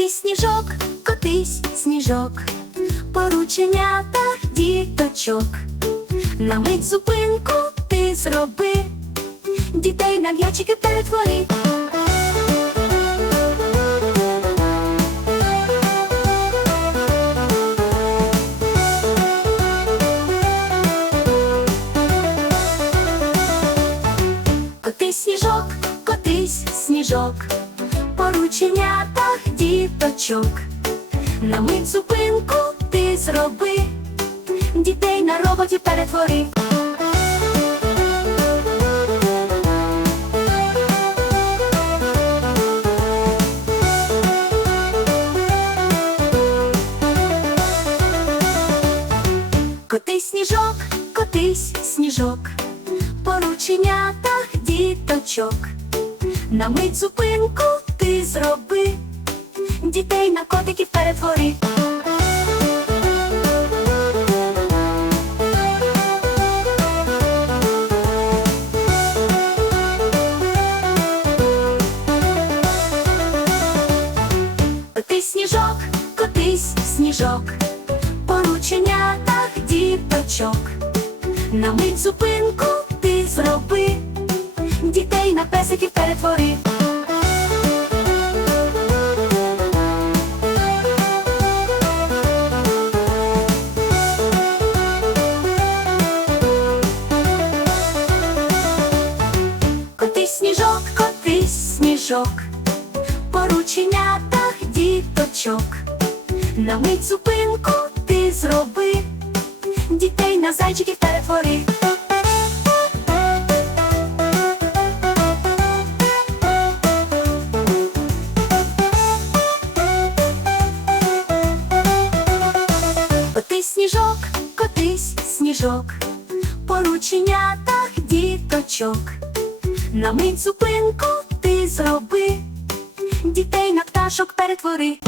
Котись сніжок, котись сніжок, порученята діточок. На мить зупинку ти зроби, дітей на м'ячики перетвори. Котись сніжок, котись сніжок, порученята діточок. На мить зупинку ти зроби, дітей на роботів перетвори. Котись сніжок, котись сніжок, порученята діточок. На мить зупинку Сніжок, котись сніжок, порученята діточок. На мить зупинку ти зроби, дітей на песиків перетвори. Котись сніжок, котись сніжок, порученятах діточок. На мить зупинку ти зроби, дітей на зайчиків перетвори. Котись сніжок, котись сніжок, порученятах діточок. На мить зупинку ти зроби, дітей на пташок перетвори.